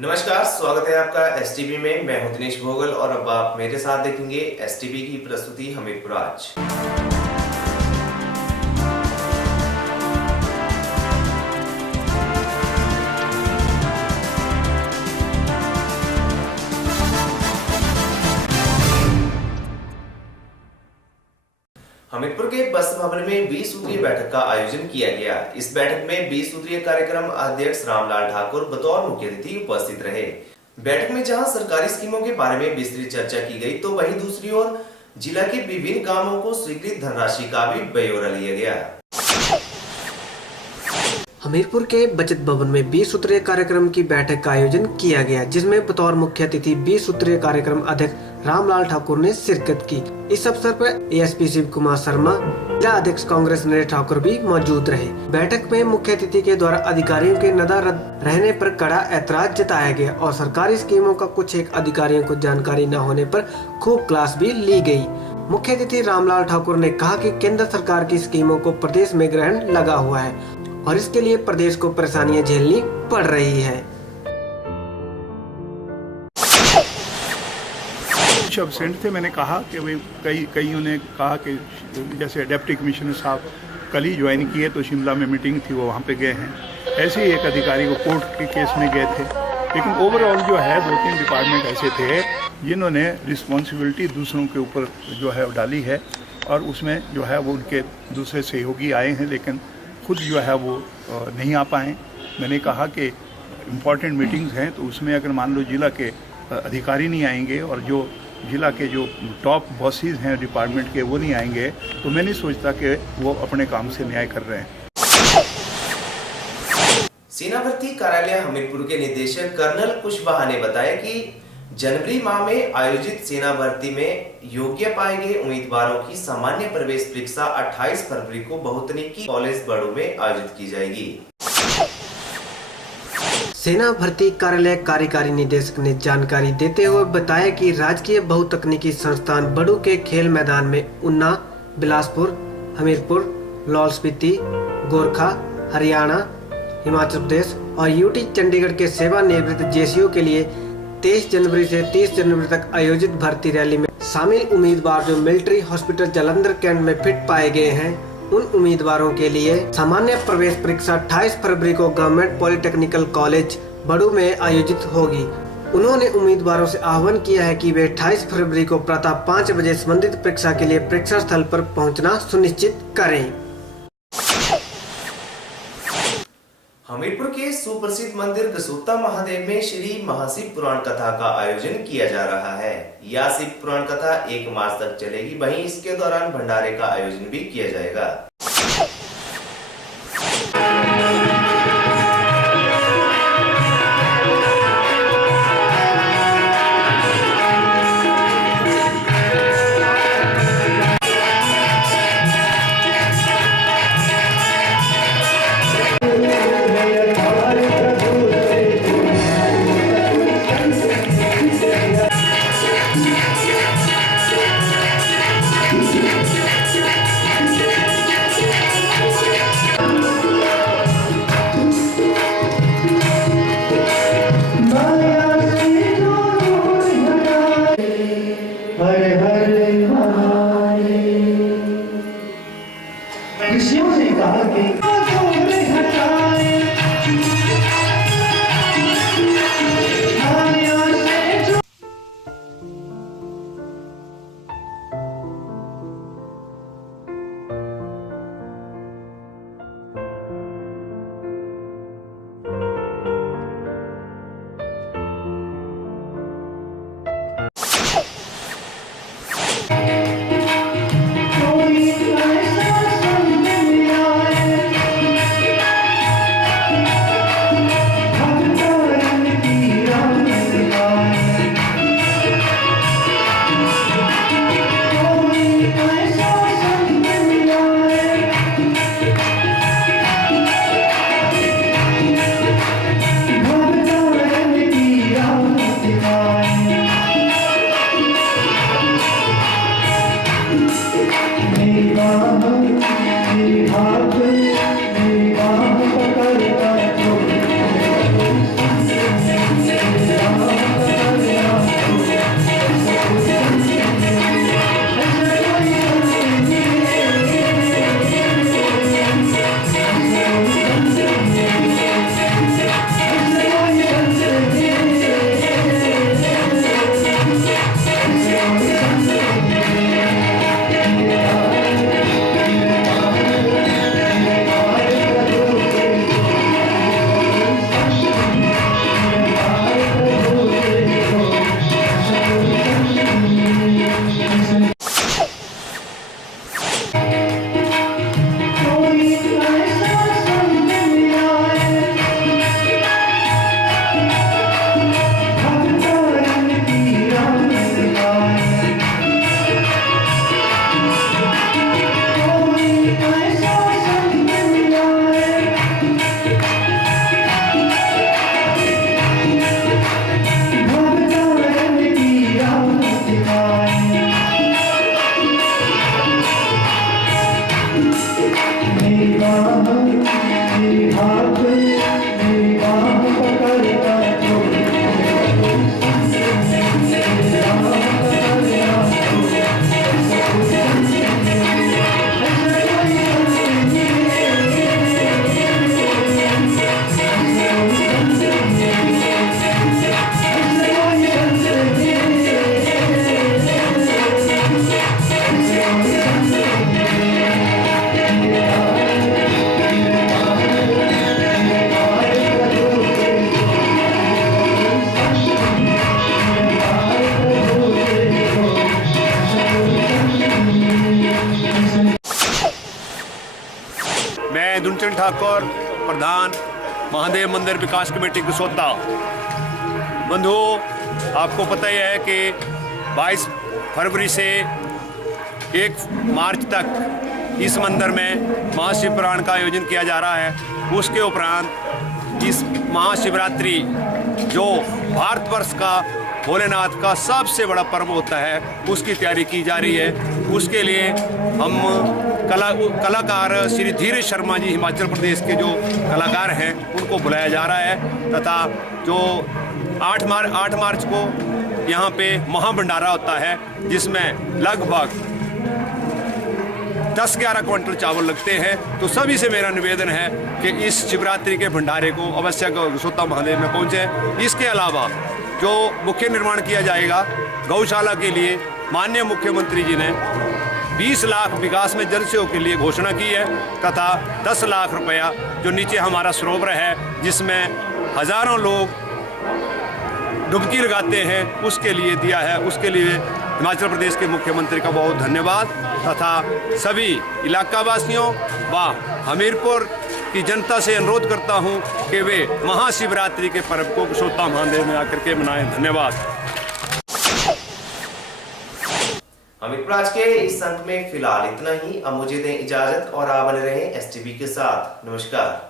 नमस्कार, स्वागत है आपका एसटीबी में। मैं हूं दिनेश भोगल और अब आप मेरे साथ देखेंगे एसटीबी की प्रस्तुति हमीरपुर आज। हमीरपुर के बस्त भवन में 20 सूत्रीय बैठक का आयोजन किया गया। इस बैठक में 20 सूत्रीय कार्यक्रम अध्यक्ष रामलाल ठाकुर बतौर मुख्य अतिथि उपस्थित रहे। बैठक में जहां सरकारी स्कीमों के बारे में विस्तृत चर्चा की गई, तो वहीं दूसरी ओर जिला के विभिन्न कामों को स्वीकृत धनराशि का भी ब्यौरा लिया गया। हमीरपुर के बचत भवन में 20 सूत्रीय कार्यक्रम की बैठक का आयोजन किया गया, जिसमें बतौर मुख्य अतिथि 20 सूत्रीय कार्यक्रम अध्यक्ष रामलाल ठाकुर ने शिरकत की। इस अवसर पर एएसपी शिव कुमार शर्मा, जिला अध्यक्ष कांग्रेस नरेश ठाकुर भी मौजूद रहे। बैठक में मुख्य अतिथि के द्वारा अधिकारियों के नदारद रहने पर कड़ा ऐतराज जताया गया और सरकारी स्कीमों का कुछ एक अधिकारियों को जानकारी न होने पर खूब क्लास भी ली गयी। मुख्य अतिथि रामलाल ठाकुर ने कहा कि केंद्र सरकार की स्कीमों को प्रदेश में ग्रहण लगा हुआ है और इसके लिए प्रदेश को परेशानियां झेलनी पड़ रही है। कुछ एब्सेंट थे। मैंने कहा कि भाई कईयों ने कहा कि जैसे डिप्टी कमिश्नर साहब कल ही ज्वाइन किए, तो शिमला में मीटिंग थी, वो वहाँ पे गए हैं। ऐसे ही एक अधिकारी को कोर्ट के केस में गए थे। लेकिन ओवरऑल जो है 2-3 डिपार्टमेंट ऐसे थे जिन्होंने रिस्पॉन्सिबिलिटी दूसरों के ऊपर जो है डाली है, और उसमें जो है वो उनके दूसरे सहयोगी आए हैं, लेकिन खुद जो है वो नहीं आ पाए। मैंने कहा कि इम्पॉर्टेंट मीटिंग्स हैं, तो उसमें अगर मान लो जिला के अधिकारी नहीं आएंगे और जो जिला के जो टॉप बॉसेस हैं डिपार्टमेंट के वो नहीं आएंगे, तो मैं नहीं सोचता कि वो अपने काम से न्याय कर रहे हैं। सेना भर्ती कार्यालय हमीरपुर के निदेशक कर्नल कुशवाहा ने बताया कि जनवरी माह में आयोजित सेना भर्ती में योग्य पाए गए उम्मीदवारों की सामान्य प्रवेश परीक्षा 28 फरवरी को बहुतनिकी कॉलेज बड़ू में आयोजित की जाएगी। सेना भर्ती कार्यालय कार्यकारी निदेशक ने जानकारी देते हुए बताया कि राजकीय बहुतकनीकी संस्थान बड़ू के खेल मैदान में उन्ना, बिलासपुर, हमीरपुर, लाहौल स्पीति, गोरखा, हरियाणा, हिमाचल प्रदेश और यूटी चंडीगढ़ के सेवानिवृत्त जेसीओ के लिए 23 जनवरी से 30 जनवरी तक आयोजित भर्ती रैली में शामिल उम्मीदवार जो मिलिट्री हॉस्पिटल जालंधर कैंट में फिट पाए गए हैं, उन उम्मीदवारों के लिए सामान्य प्रवेश परीक्षा 28 फरवरी को गवर्नमेंट पॉलिटेक्निकल कॉलेज बड़ू में आयोजित होगी। उन्होंने उम्मीदवारों से आह्वान किया है कि वे 28 फरवरी को प्रातः 5 बजे संबंधित परीक्षा के लिए परीक्षा स्थल पर पहुंचना सुनिश्चित करें। हमीरपुर के सुप्रसिद्ध मंदिर गसूरता महादेव में श्री महाशिव पुराण कथा का आयोजन किया जा रहा है। यह शिव पुराण कथा 1 मार्च तक चलेगी। वहीं इसके दौरान भंडारे का आयोजन भी किया जाएगा। ठाकुर, प्रधान महादेव मंदिर विकास कमेटी कसोता। बंधुओं, आपको पता ही है कि 22 फरवरी से 1 मार्च तक इस मंदिर में महाशिवपुराण का आयोजन किया जा रहा है। उसके उपरांत इस महाशिवरात्रि जो भारतवर्ष का भोलेनाथ का सबसे बड़ा पर्व होता है, उसकी तैयारी की जा रही है। उसके लिए हम कलाकार श्री धीरज शर्मा जी, हिमाचल प्रदेश के जो कलाकार हैं, उनको बुलाया जा रहा है तथा जो 8 मार्च को यहाँ पे महाभंडारा होता है, जिसमें लगभग 10-11 क्विंटल चावल लगते हैं। तो सभी से मेरा निवेदन है कि इस शिवरात्रि के भंडारे को अवश्य कसोता महादेव में पहुँचें। इसके अलावा जो मुख्य निर्माण किया जाएगा गौशाला के लिए, माननीय मुख्यमंत्री जी ने 20 लाख विकास में जन सहयोग के लिए घोषणा की है तथा 10 लाख रुपया जो नीचे हमारा सरोवर है, जिसमें हजारों लोग डुबकी लगाते हैं, उसके लिए दिया है। उसके लिए हिमाचल प्रदेश के मुख्यमंत्री का बहुत धन्यवाद तथा सभी इलाका वासियों व हमीरपुर की जनता से अनुरोध करता हूं कि वे महाशिवरात्रि के पर्व को कसोता महादेव में आकर के मनाएं। धन्यवाद। हमीरपुर आज के इस अंक में फिलहाल इतना ही। अब मुझे दें इजाजत और आप बने रहें STV के साथ। नमस्कार।